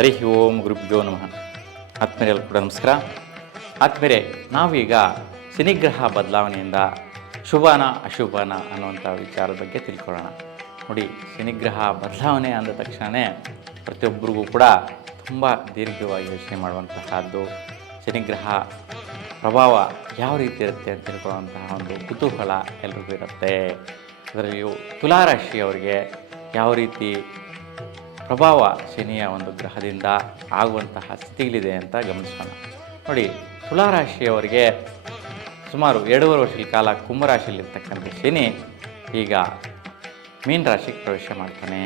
ಹರಿ ಓಂ ಗುರುಭ್ಯೋ ನಮಃ. ಆತ್ಮೀಯರೆಲ್ಲರೂ ಕೂಡ ನಮಸ್ಕಾರ. ಆತ್ಮೀಯರೇ, ನಾವೀಗ ಶನಿಗ್ರಹ ಬದಲಾವಣೆಯಿಂದ ಶುಭನ ಅಶುಭನ ಅನ್ನುವಂಥ ವಿಚಾರದ ಬಗ್ಗೆ ತಿಳ್ಕೊಳ್ಳೋಣ. ನೋಡಿ, ಶನಿಗ್ರಹ ಬದಲಾವಣೆ ಅಂದ ತಕ್ಷಣವೇ ಪ್ರತಿಯೊಬ್ಬರಿಗೂ ಕೂಡ ತುಂಬ ದೀರ್ಘವಾಗಿ ಯೋಚನೆ ಮಾಡುವಂತಹದ್ದು, ಶನಿಗ್ರಹ ಪ್ರಭಾವ ಯಾವ ರೀತಿ ಇರುತ್ತೆ ಅಂತ ತಿಳ್ಕೊಳ್ಳುವಂತಹ ಒಂದು ಕುತೂಹಲ ಎಲ್ರಿಗೂ ಇರುತ್ತೆ. ಅದರಲ್ಲಿಯೂ ತುಲಾರಾಶಿಯವರಿಗೆ ಯಾವ ರೀತಿ ಪ್ರಭಾವ ಶನಿಯ ಒಂದು ಗ್ರಹದಿಂದ ಆಗುವಂತಹ ಸ್ಥಿತಿಗಳಿದೆ ಅಂತ ಗಮನಿಸೋಣ. ನೋಡಿ, ತುಲಾರಾಶಿಯವರಿಗೆ ಸುಮಾರು 2.5 ವರ್ಷಗಳ ಕಾಲ ಕುಂಭರಾಶಿಯಲ್ಲಿರ್ತಕ್ಕಂಥ ಶನಿ ಈಗ ಮೀನ ರಾಶಿಗೆ ಪ್ರವೇಶ ಮಾಡ್ತಾನೆ.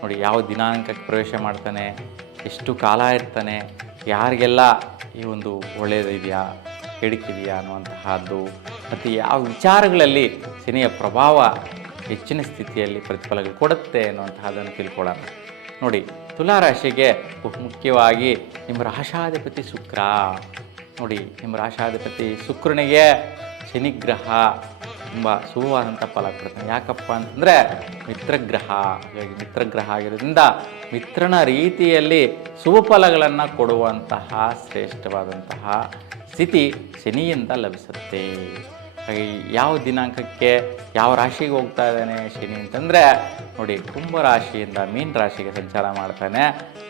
ನೋಡಿ, ಯಾವ ದಿನಾಂಕಕ್ಕೆ ಪ್ರವೇಶ ಮಾಡ್ತಾನೆ, ಎಷ್ಟು ಕಾಲ ಇರ್ತಾನೆ, ಯಾರಿಗೆಲ್ಲ ಈ ಒಂದು ಒಳ್ಳೆಯದಿದೆಯಾ ಕೆಡುಕಿದೆಯಾ ಅನ್ನುವಂತಹದ್ದು, ಮತ್ತು ಯಾವ ವಿಚಾರಗಳಲ್ಲಿ ಶನಿಯ ಪ್ರಭಾವ ಹೆಚ್ಚಿನ ಸ್ಥಿತಿಯಲ್ಲಿ ಪ್ರತಿಫಲಗಳು ಕೊಡುತ್ತೆ ಅನ್ನುವಂತಹದ್ದನ್ನು ತಿಳ್ಕೊಳ್ಳೋಣ. ನೋಡಿ, ತುಲಾರಾಶಿಗೆ ಮುಖ್ಯವಾಗಿ ನಿಮ್ಮ ರಾಶಾಧಿಪತಿ ಶುಕ್ರ. ನೋಡಿ, ನಿಮ್ಮ ರಾಶಾಧಿಪತಿ ಶುಕ್ರನಿಗೆ ಶನಿಗ್ರಹ ತುಂಬ ಶುಭವಾದಂಥ ಫಲ ಕೊಡ್ತಾನೆ. ಯಾಕಪ್ಪ ಅಂತಂದರೆ ಮಿತ್ರಗ್ರಹ. ಹಾಗಾಗಿ ಮಿತ್ರಗ್ರಹ ಆಗಿರೋದ್ರಿಂದ ಮಿತ್ರನ ರೀತಿಯಲ್ಲಿ ಶುಭ ಫಲಗಳನ್ನು ಕೊಡುವಂತಹ ಶ್ರೇಷ್ಠವಾದಂತಹ ಸ್ಥಿತಿ ಶನಿಯಿಂದ ಲಭಿಸುತ್ತೆ. ಹಾಗೆ ಯಾವ ದಿನಾಂಕಕ್ಕೆ ಯಾವ ರಾಶಿಗೆ ಹೋಗ್ತಾ ಇದ್ದಾನೆ ಶನಿ ಅಂತಂದರೆ, ನೋಡಿ, ಕುಂಭ ರಾಶಿಯಿಂದ ಮೀನ ರಾಶಿಗೆ ಸಂಚಾರ ಮಾಡ್ತಾನೆ.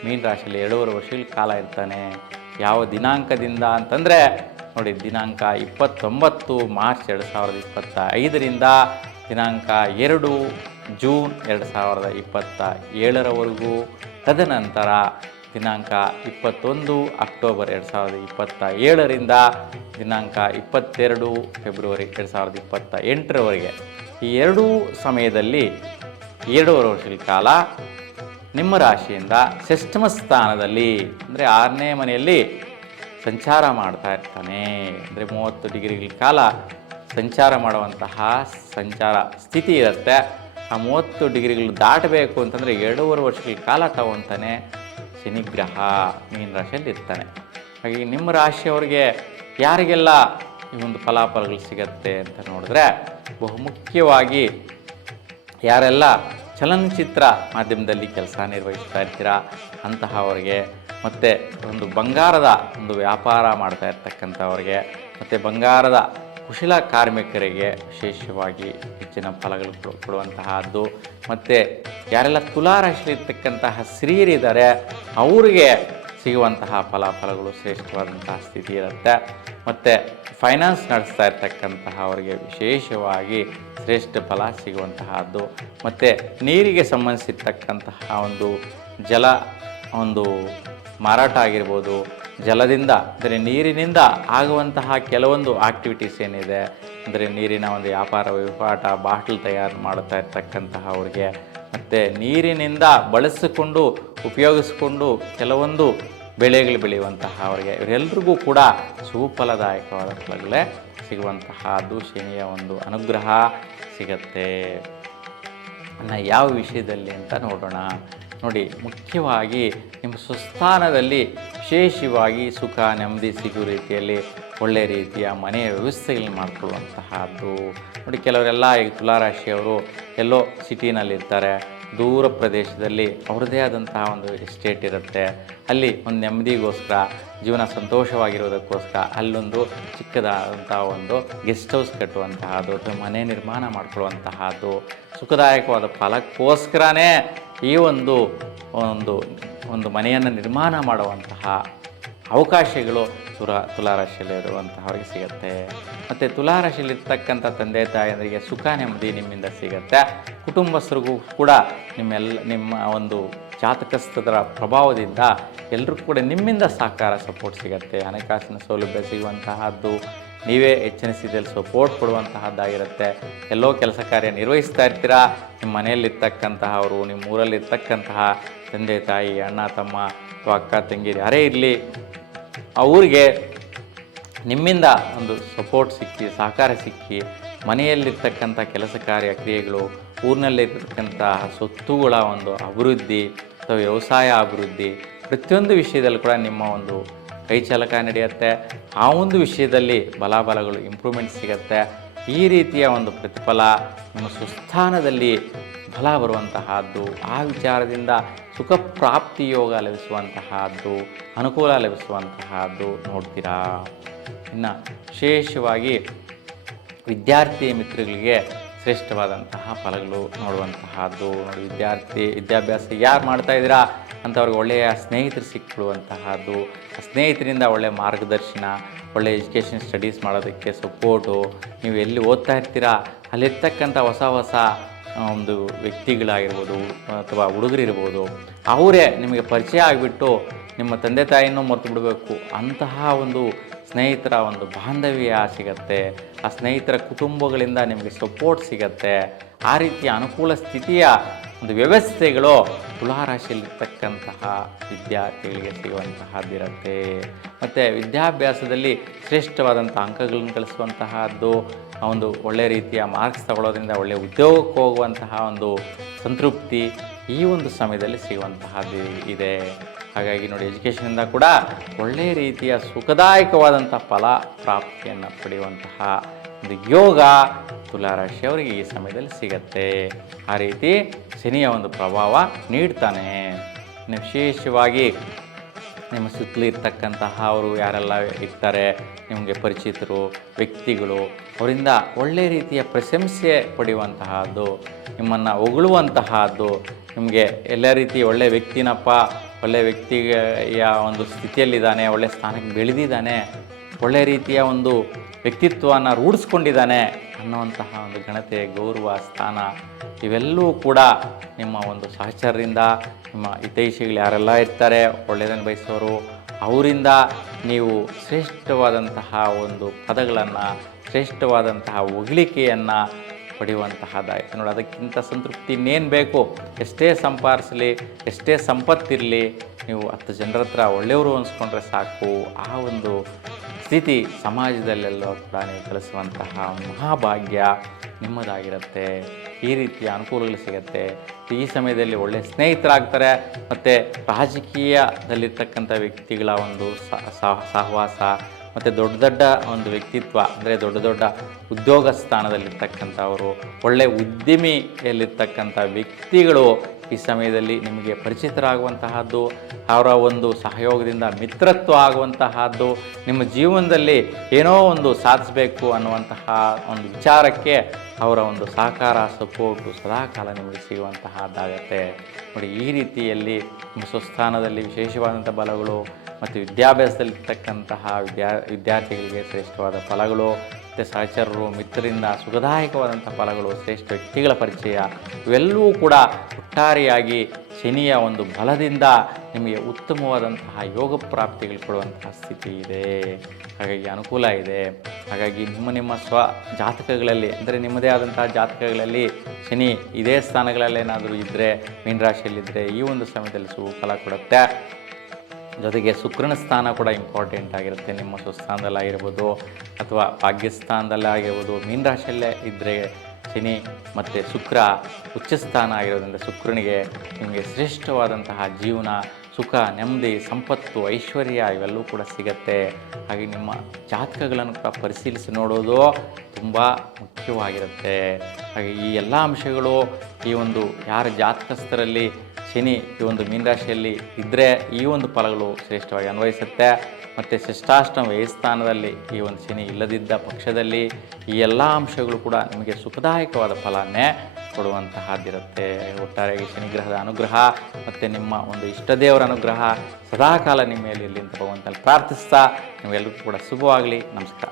ಮೀನ ರಾಶಿಯಲ್ಲಿ 2.5 ವರ್ಷಗಳ ಕಾಲ ಇರ್ತಾನೆ. ಯಾವ ದಿನಾಂಕದಿಂದ ಅಂತಂದರೆ, ನೋಡಿ, ದಿನಾಂಕ 29 ಮಾರ್ಚ್ 2025ರಿಂದ ದಿನಾಂಕ 2 ಜೂನ್ 2027ರವರೆಗೂ. ತದನಂತರ ದಿನಾಂಕ 21 ಅಕ್ಟೋಬರ್ 2027ರಿಂದ ದಿನಾಂಕ 22 ಫೆಬ್ರವರಿ 2028ರವರೆಗೆ. ಈ ಎರಡೂ ಸಮಯದಲ್ಲಿ 2.5 ವರ್ಷಗಳ ಕಾಲ ನಿಮ್ಮ ರಾಶಿಯಿಂದ ಷಷ್ಠಮ ಸ್ಥಾನದಲ್ಲಿ ಅಂದರೆ 6ನೇ ಮನೆಯಲ್ಲಿ ಸಂಚಾರ ಮಾಡ್ತಾ ಇರ್ತಾನೆ. ಅಂದರೆ 30 ಡಿಗ್ರಿಗಳ ಕಾಲ ಸಂಚಾರ ಮಾಡುವಂತಹ ಸಂಚಾರ ಸ್ಥಿತಿ ಇರುತ್ತೆ. ಆ 30 ಡಿಗ್ರಿಗಳು ದಾಟಬೇಕು ಅಂತಂದರೆ 2.5 ವರ್ಷಗಳ ಕಾಲ ತಗೊತಾನೆ. ಶನಿಗ್ರಹ ಮೀನ ರಾಶಿಯಲ್ಲಿ ಇರ್ತಾನೆ. ಹಾಗೆ ನಿಮ್ಮ ರಾಶಿಯವರಿಗೆ ಯಾರಿಗೆಲ್ಲ ಈ ಒಂದು ಫಲಾಫಲಗಳು ಸಿಗತ್ತೆ ಅಂತ ನೋಡಿದ್ರೆ, ಬಹುಮುಖ್ಯವಾಗಿ ಯಾರೆಲ್ಲ ಚಲನಚಿತ್ರ ಮಾಧ್ಯಮದಲ್ಲಿ ಕೆಲಸ ನಿರ್ವಹಿಸ್ತಾ ಇರ್ತೀರಾ ಅಂತಹವರಿಗೆ, ಮತ್ತು ಒಂದು ಬಂಗಾರದ ಒಂದು ವ್ಯಾಪಾರ ಮಾಡ್ತಾ ಇರ್ತಕ್ಕಂಥವ್ರಿಗೆ, ಮತ್ತು ಬಂಗಾರದ ಕುಶಲ ಕಾರ್ಮಿಕರಿಗೆ ವಿಶೇಷವಾಗಿ ಹೆಚ್ಚಿನ ಫಲಗಳು ಕೊಡುವಂತಹದ್ದು, ಮತ್ತು ಯಾರೆಲ್ಲ ತುಲಾರಾಶಿಯಲ್ಲಿರ್ತಕ್ಕಂತಹ ಸ್ತ್ರೀಯರಿದ್ದಾರೆ ಅವರಿಗೆ ಸಿಗುವಂತಹ ಫಲಾಫಲಗಳು ಶ್ರೇಷ್ಠವಾದಂತಹ ಸ್ಥಿತಿ ಇರುತ್ತೆ. ಮತ್ತು ಫೈನಾನ್ಸ್ ನಡೆಸ್ತಾ ಇರ್ತಕ್ಕಂತಹ ಅವರಿಗೆ ವಿಶೇಷವಾಗಿ ಶ್ರೇಷ್ಠ ಫಲ ಸಿಗುವಂತಹದ್ದು. ಮತ್ತು ನೀರಿಗೆ ಸಂಬಂಧಿಸಿರ್ತಕ್ಕಂತಹ ಒಂದು ಜಲ ಒಂದು ಮಾರಾಟ ಆಗಿರ್ಬೋದು, ಜಲದಿಂದ ಅಂದರೆ ನೀರಿನಿಂದ ಆಗುವಂತಹ ಕೆಲವೊಂದು ಆಕ್ಟಿವಿಟೀಸ್ ಏನಿದೆ, ಅಂದರೆ ನೀರಿನ ಒಂದು ವ್ಯಾಪಾರ ವಹಿವಾಟ, ಬಾಟಲ್ ತಯಾರು ಮಾಡುತ್ತಾ ಇರ್ತಕ್ಕಂತಹ ಅವ್ರಿಗೆ, ಮತ್ತು ನೀರಿನಿಂದ ಬಳಸಿಕೊಂಡು ಉಪಯೋಗಿಸಿಕೊಂಡು ಕೆಲವೊಂದು ಬೆಳೆಗಳು ಬೆಳೆಯುವಂತಹ ಅವರಿಗೆ, ಇವರೆಲ್ಲರಿಗೂ ಕೂಡ ಸುಫಲದಾಯಕವಾದ ಫಲಗಳೇ ಸಿಗುವಂತಹದ್ದು ಶನಿಯ ಒಂದು ಅನುಗ್ರಹ ಸಿಗತ್ತೆ. ಯಾವ ವಿಷಯದಲ್ಲಿ ಅಂತ ನೋಡೋಣ. ನೋಡಿ, ಮುಖ್ಯವಾಗಿ ನಿಮ್ಮ ಸ್ವಸ್ಥಾನದಲ್ಲಿ ವಿಶೇಷವಾಗಿ ಸುಖ ನೆಮ್ಮದಿ ಸಿಗುವ ರೀತಿಯಲ್ಲಿ ಒಳ್ಳೆಯ ರೀತಿಯ ಮನೆಯ ವ್ಯವಸ್ಥೆಗಳನ್ನ ಮಾಡಿಕೊಳ್ಳುವಂತಹದ್ದು. ನೋಡಿ, ಕೆಲವರೆಲ್ಲ ಈಗ ತುಲಾರಾಶಿಯವರು ಎಲ್ಲೋ ಸಿಟಿನಲ್ಲಿರ್ತಾರೆ, ದೂರ ಪ್ರದೇಶದಲ್ಲಿ ಅವ್ರದ್ದೇ ಆದಂತಹ ಒಂದು ಎಸ್ಟೇಟ್ ಇರುತ್ತೆ. ಅಲ್ಲಿ ಒಂದು ನೆಮ್ಮದಿಗೋಸ್ಕರ, ಜೀವನ ಸಂತೋಷವಾಗಿರೋದಕ್ಕೋಸ್ಕರ ಅಲ್ಲೊಂದು ಚಿಕ್ಕದಾದಂಥ ಒಂದು ಗೆಸ್ಟ್ ಹೌಸ್ ಕಟ್ಟುವಂತಹದ್ದು ಅಥವಾ ಮನೆ ನಿರ್ಮಾಣ ಮಾಡಿಕೊಳ್ಳುವಂತಹದ್ದು, ಸುಖದಾಯಕವಾದ ಫಲಕ್ಕೋಸ್ಕರನೇ ಈ ಒಂದು ಒಂದು ಮನೆಯನ್ನು ನಿರ್ಮಾಣ ಮಾಡುವಂತಹ ಅವಕಾಶಗಳು ತುಲಾರಾಶಿಯಲ್ಲಿ ಇರುವಂತಹವರಿಗೆ ಸಿಗುತ್ತೆ. ಮತ್ತು ತುಲಾರಾಶಿಯಲ್ಲಿರ್ತಕ್ಕಂಥ ತಂದೆ ತಾಯಿಯರಿಗೆ ಸುಖ ನೆಮ್ಮದಿ ನಿಮ್ಮಿಂದ ಸಿಗುತ್ತೆ. ಕುಟುಂಬಸ್ಥರಿಗೂ ಕೂಡ ನಿಮ್ಮ ಒಂದು ಜಾತಕಸ್ಥರ ಪ್ರಭಾವದಿಂದ ಎಲ್ಲರೂ ಕೂಡ ನಿಮ್ಮಿಂದ ಸಹಕಾರ ಸಪೋರ್ಟ್ ಸಿಗುತ್ತೆ. ಹಣಕಾಸಿನ ಸೌಲಭ್ಯ ಸಿಗುವಂತಹದ್ದು, ನೀವೇ ಹೆಚ್ಚಿನ ಸ್ಥಿತಿಯಲ್ಲಿ ಸಪೋರ್ಟ್ ಕೊಡುವಂತಹದ್ದಾಗಿರುತ್ತೆ. ಎಲ್ಲೋ ಕೆಲಸ ಕಾರ್ಯ ನಿರ್ವಹಿಸ್ತಾ ಇರ್ತೀರಾ, ನಿಮ್ಮ ಮನೆಯಲ್ಲಿರ್ತಕ್ಕಂತಹವರು, ನಿಮ್ಮ ಊರಲ್ಲಿರ್ತಕ್ಕಂತಹ ತಂದೆ ತಾಯಿ, ಅಣ್ಣ ತಮ್ಮ ಅಥವಾ ಅಕ್ಕ ತಂಗಿರು ಯಾರೇ ಇರಲಿ, ಅವ್ರಿಗೆ ನಿಮ್ಮಿಂದ ಒಂದು ಸಪೋರ್ಟ್ ಸಿಕ್ಕಿ, ಸಹಕಾರ ಸಿಕ್ಕಿ, ಮನೆಯಲ್ಲಿರ್ತಕ್ಕಂಥ ಕೆಲಸ ಕಾರ್ಯ ಕ್ರಿಯೆಗಳು, ಊರಿನಲ್ಲಿರ್ತಕ್ಕಂತಹ ಸ್ವತ್ತುಗಳ ಒಂದು ಅಭಿವೃದ್ಧಿ ಅಥವಾ ವ್ಯವಸಾಯ ಅಭಿವೃದ್ಧಿ, ಪ್ರತಿಯೊಂದು ವಿಷಯದಲ್ಲಿ ಕೂಡ ನಿಮ್ಮ ಒಂದು ಕೈ ಚಾಲಕ ನಡೆಯುತ್ತೆ. ಆ ಒಂದು ವಿಷಯದಲ್ಲಿ ಬಲಾಬಲಗಳು ಇಂಪ್ರೂವ್ಮೆಂಟ್ ಸಿಗುತ್ತೆ. ಈ ರೀತಿಯ ಒಂದು ಪ್ರತಿಫಲ ನಿಮ್ಮ ಸುಸ್ಥಾನದಲ್ಲಿ ಫಲ ಬರುವಂತಹದ್ದು, ಆ ವಿಚಾರದಿಂದ ಸುಖ ಪ್ರಾಪ್ತಿ ಯೋಗ ಲಭಿಸುವಂತಹದ್ದು, ಅನುಕೂಲ ಲಭಿಸುವಂತಹದ್ದು ನೋಡ್ತೀರಾ. ಇನ್ನು ವಿಶೇಷವಾಗಿ ವಿದ್ಯಾರ್ಥಿ ಮಿತ್ರಗಳಿಗೆ ಶ್ರೇಷ್ಠವಾದಂತಹ ಫಲಗಳು ನೋಡುವಂತಹದ್ದು. ನೋಡಿ, ವಿದ್ಯಾಭ್ಯಾಸ ಯಾರು ಮಾಡ್ತಾಯಿದ್ದೀರಾ ಅಂಥವ್ರಿಗೆ ಒಳ್ಳೆಯ ಸ್ನೇಹಿತರು ಸಿಕ್ಬಿಡುವಂತಹದ್ದು, ಸ್ನೇಹಿತರಿಂದ ಒಳ್ಳೆಯ ಮಾರ್ಗದರ್ಶನ, ಒಳ್ಳೆಯ ಎಜುಕೇಷನ್ ಸ್ಟಡೀಸ್ ಮಾಡೋದಕ್ಕೆ ಸಪೋರ್ಟು, ನೀವು ಎಲ್ಲಿ ಓದ್ತಾ ಇರ್ತೀರಾ ಅಲ್ಲಿರ್ತಕ್ಕಂಥ ಹೊಸ ಹೊಸ ಒಂದು ವ್ಯಕ್ತಿಗಳಾಗಿರ್ಬೋದು ಅಥವಾ ಹುಡುಗರಿರ್ಬೋದು, ಅವರೇ ನಿಮಗೆ ಪರಿಚಯ ಆಗಿಬಿಟ್ಟು ನಿಮ್ಮ ತಂದೆ ತಾಯಿನೂ ಮರೆತು ಬಿಡಬೇಕು ಅಂತಹ ಒಂದು ಸ್ನೇಹಿತರ ಒಂದು ಬಾಂಧವ್ಯ ಸಿಗತ್ತೆ. ಆ ಸ್ನೇಹಿತರ ಕುಟುಂಬಗಳಿಂದ ನಿಮಗೆ ಸಪೋರ್ಟ್ ಸಿಗತ್ತೆ. ಆ ರೀತಿಯ ಅನುಕೂಲ ಸ್ಥಿತಿಯ ಒಂದು ವ್ಯವಸ್ಥೆಗಳು ತುಲಾರಾಶಿಯಲ್ಲಿರ್ತಕ್ಕಂತಹ ವಿದ್ಯಾರ್ಥಿಗಳಿಗೆ ಸಿಗುವಂತಹದ್ದಿರುತ್ತೆ. ಮತ್ತು ವಿದ್ಯಾಭ್ಯಾಸದಲ್ಲಿ ಶ್ರೇಷ್ಠವಾದಂಥ ಅಂಕಗಳನ್ನು ಗಳಿಸುವಂತಹದ್ದು, ಒಂದು ಒಳ್ಳೆಯ ರೀತಿಯ ಮಾರ್ಕ್ಸ್ ತಗೊಳ್ಳೋದ್ರಿಂದ ಒಳ್ಳೆಯ ಉದ್ಯೋಗಕ್ಕೆ ಹೋಗುವಂತಹ ಒಂದು ಸಂತೃಪ್ತಿ ಈ ಒಂದು ಸಮಯದಲ್ಲಿ ಸಿಗುವಂತಹದ್ದು ಇದೆ. ಹಾಗಾಗಿ ನೋಡಿ, ಎಜುಕೇಷನಿಂದ ಕೂಡ ಒಳ್ಳೆಯ ರೀತಿಯ ಸುಖದಾಯಕವಾದಂಥ ಫಲ ಪ್ರಾಪ್ತಿಯನ್ನು ಪಡೆಯುವಂತಹ ಒಂದು ಯೋಗ ತುಲಾರಾಶಿಯವರಿಗೆ ಈ ಸಮಯದಲ್ಲಿ ಸಿಗತ್ತೆ. ಆ ರೀತಿ ಶನಿಯ ಒಂದು ಪ್ರಭಾವ ನೀಡ್ತಾನೆ. ಇನ್ನು ವಿಶೇಷವಾಗಿ ನಿಮ್ಮ ಸುತ್ತಲೂ ಇರ್ತಕ್ಕಂತಹ ಅವರು ಯಾರೆಲ್ಲ ಇರ್ತಾರೆ, ನಿಮಗೆ ಪರಿಚಿತರು ವ್ಯಕ್ತಿಗಳು, ಅವರಿಂದ ಒಳ್ಳೆಯ ರೀತಿಯ ಪ್ರಶಂಸೆ ಪಡೆಯುವಂತಹದ್ದು, ನಿಮ್ಮನ್ನು ಹೊಗಳುವಂತಹದ್ದು, ನಿಮಗೆ ಎಲ್ಲ ರೀತಿ ಒಳ್ಳೆಯ ವ್ಯಕ್ತಿನಪ್ಪ, ಒಳ್ಳೆಯ ವ್ಯಕ್ತಿಯ ಒಂದು ಸ್ಥಿತಿಯಲ್ಲಿದ್ದಾನೆ, ಒಳ್ಳೆಯ ಸ್ಥಾನಕ್ಕೆ ಬೆಳೆದಿದ್ದಾನೆ, ಒಳ್ಳೆಯ ರೀತಿಯ ಒಂದು ವ್ಯಕ್ತಿತ್ವವನ್ನು ರೂಢಿಸ್ಕೊಂಡಿದ್ದಾನೆ ಅನ್ನುವಂತಹ ಒಂದು ಘನತೆ, ಗೌರವ, ಸ್ಥಾನ ಇವೆಲ್ಲವೂ ಕೂಡ ನಿಮ್ಮ ಒಂದು ಸಹಚರರಿಂದ, ನಿಮ್ಮ ಹಿತೈಷಿಗಳು ಯಾರೆಲ್ಲ ಇರ್ತಾರೆ ಒಳ್ಳೆಯದನ್ನು ಬಯಸೋರು, ಅವರಿಂದ ನೀವು ಶ್ರೇಷ್ಠವಾದಂತಹ ಒಂದು ಪದಗಳನ್ನು, ಶ್ರೇಷ್ಠವಾದಂತಹ ಹೊಗಳಿಕೆಯನ್ನು ಪಡೆಯುವಂತಹದ್ದಾಯಿತು. ನೋಡಿ, ಅದಕ್ಕಿಂತ ಸಂತೃಪ್ತಿ ಇನ್ನೇನು ಬೇಕು? ಎಷ್ಟೇ ಸಂಪಾದಿಸಲಿ, ಎಷ್ಟೇ ಸಂಪತ್ತಿರಲಿ, ನೀವು 10 ಜನರ ಹತ್ರ ಒಳ್ಳೆಯವರು ಅನಿಸ್ಕೊಂಡ್ರೆ ಸಾಕು. ಆ ಒಂದು ಸ್ಥಿತಿ ಸಮಾಜದಲ್ಲೆಲ್ಲೋ ಕೂಡ ನೀವು ಕಲಿಸುವಂತಹ ಮಹಾಭಾಗ್ಯ ನಿಮ್ಮದಾಗಿರುತ್ತೆ. ಈ ರೀತಿಯ ಅನುಕೂಲಗಳು ಸಿಗುತ್ತೆ. ಈ ಸಮಯದಲ್ಲಿ ಒಳ್ಳೆಯ ಸ್ನೇಹಿತರಾಗ್ತಾರೆ. ಮತ್ತು ರಾಜಕೀಯದಲ್ಲಿರ್ತಕ್ಕಂಥ ವ್ಯಕ್ತಿಗಳ ಒಂದು ಸಹವಾಸ, ಮತ್ತು ದೊಡ್ಡ ದೊಡ್ಡ ಒಂದು ವ್ಯಕ್ತಿತ್ವ, ಅಂದರೆ ದೊಡ್ಡ ದೊಡ್ಡ ಉದ್ಯೋಗ ಸ್ಥಾನದಲ್ಲಿರ್ತಕ್ಕಂಥವರು, ಒಳ್ಳೆಯ ಉದ್ಯಮಿಯಲ್ಲಿರ್ತಕ್ಕಂಥ ವ್ಯಕ್ತಿಗಳು ಈ ಸಮಯದಲ್ಲಿ ನಿಮಗೆ ಪರಿಚಿತರಾಗುವಂತಹದ್ದು, ಅವರ ಒಂದು ಸಹಯೋಗದಿಂದ ಮಿತ್ರತ್ವ ಆಗುವಂತಹದ್ದು, ನಿಮ್ಮ ಜೀವನದಲ್ಲಿ ಏನೋ ಒಂದು ಸಾಧಿಸಬೇಕು ಅನ್ನುವಂತಹ ಒಂದು ವಿಚಾರಕ್ಕೆ ಅವರ ಒಂದು ಸಹಕಾರ, ಸಪೋರ್ಟು ಸದಾಕಾಲ ನಿಮಗೆ ಸಿಗುವಂತಹದ್ದಾಗತ್ತೆ. ನೋಡಿ, ಈ ರೀತಿಯಲ್ಲಿ ನಿಮ್ಮ ಸ್ವಸ್ಥಾನದಲ್ಲಿ ವಿಶೇಷವಾದಂಥ ಬಲಗಳು ಮತ್ತು ವಿದ್ಯಾಭ್ಯಾಸದಲ್ಲಿರ್ತಕ್ಕಂತಹ ವಿದ್ಯಾರ್ಥಿಗಳಿಗೆ ಶ್ರೇಷ್ಠವಾದ ಫಲಗಳು, ಮತ್ತು ಸಹಚರರು ಮಿತ್ರರಿಂದ ಸುಖದಾಯಕವಾದಂಥ ಫಲಗಳು, ಶ್ರೇಷ್ಠ ವ್ಯಕ್ತಿಗಳ ಪರಿಚಯ ಇವೆಲ್ಲವೂ ಕೂಡ ಒಟ್ಟಾರೆಯಾಗಿ ಶನಿಯ ಒಂದು ಬಲದಿಂದ ನಿಮಗೆ ಉತ್ತಮವಾದಂತಹ ಯೋಗ ಪ್ರಾಪ್ತಿಗಳು ಕೊಡುವಂತಹ ಸ್ಥಿತಿ ಇದೆ. ಹಾಗಾಗಿ ಅನುಕೂಲ ಇದೆ. ಹಾಗಾಗಿ ನಿಮ್ಮ ಸ್ವ ಜಾತಕಗಳಲ್ಲಿ, ಅಂದರೆ ನಿಮ್ಮದೇ ಆದಂತಹ ಜಾತಕಗಳಲ್ಲಿ ಶನಿ ಇದೇ ಸ್ಥಾನಗಳಲ್ಲೇನಾದರೂ ಇದ್ದರೆ, ಮೀನರಾಶಿಯಲ್ಲಿದ್ದರೆ ಈ ಒಂದು ಸಮಯದಲ್ಲಿ ಫಲ ಕೊಡುತ್ತೆ. ಜೊತೆಗೆ ಶುಕ್ರನ ಸ್ಥಾನ ಕೂಡ ಇಂಪಾರ್ಟೆಂಟ್ ಆಗಿರುತ್ತೆ. ನಿಮ್ಮ ಸ್ವಸ್ಥಾನದಲ್ಲಾಗಿರ್ಬೋದು ಅಥವಾ ಭಾಗ್ಯಸ್ಥಾನದಲ್ಲಾಗಿರ್ಬೋದು. ಮೀನರಾಶಿಯಲ್ಲೇ ಇದ್ದರೆ ಶನಿ ಮತ್ತು ಶುಕ್ರ ಉಚ್ಚಸ್ಥಾನ ಆಗಿರೋದ್ರಿಂದ ಶುಕ್ರನಿಗೆ ನಿಮಗೆ ಶ್ರೇಷ್ಠವಾದಂತಹ ಜೀವನ, ಸುಖ, ನೆಮ್ಮದಿ, ಸಂಪತ್ತು, ಐಶ್ವರ್ಯ ಇವೆಲ್ಲವೂ ಕೂಡ ಸಿಗತ್ತೆ. ಹಾಗೆ ನಿಮ್ಮ ಜಾತಕಗಳನ್ನು ಕೂಡ ಪರಿಶೀಲಿಸಿ ನೋಡೋದು ತುಂಬ ಮುಖ್ಯವಾಗಿರುತ್ತೆ. ಹಾಗೆ ಈ ಎಲ್ಲ ಅಂಶಗಳು ಈ ಒಂದು ಯಾರ ಜಾತಕಸ್ಥರಲ್ಲಿ ಶನಿ ಈ ಒಂದು ಮೀನರಾಶಿಯಲ್ಲಿ ಇದ್ದರೆ ಈ ಒಂದು ಫಲಗಳು ಶ್ರೇಷ್ಠವಾಗಿ ಅನ್ವಯಿಸುತ್ತೆ. ಮತ್ತು ಷಷ್ಠಾಷ್ಟಮ ವ್ಯಯಸ್ಥಾನದಲ್ಲಿ ಈ ಒಂದು ಶನಿ ಇಲ್ಲದಿದ್ದ ಪಕ್ಷದಲ್ಲಿ ಈ ಎಲ್ಲ ಅಂಶಗಳು ಕೂಡ ನಿಮಗೆ ಸುಖದಾಯಕವಾದ ಫಲನೇ ಕೊಡುವಂತಹದ್ದಿರುತ್ತೆ. ಒಟ್ಟಾರೆಯಾಗಿ ಶನಿಗ್ರಹದ ಅನುಗ್ರಹ ಮತ್ತು ನಿಮ್ಮ ಒಂದು ಇಷ್ಟದೇವರ ಅನುಗ್ರಹ ಸದಾಕಾಲ ನಿಮ್ಮ ಮೇಲೆ ಇರಲಿ ಅಂತ ಭಗವಂತನಲ್ಲಿ ಪ್ರಾರ್ಥಿಸ್ತಾ ನಿಮಗೆಲ್ಲರಿಗೂ ಕೂಡ ಶುಭವಾಗಲಿ. ನಮಸ್ಕಾರ.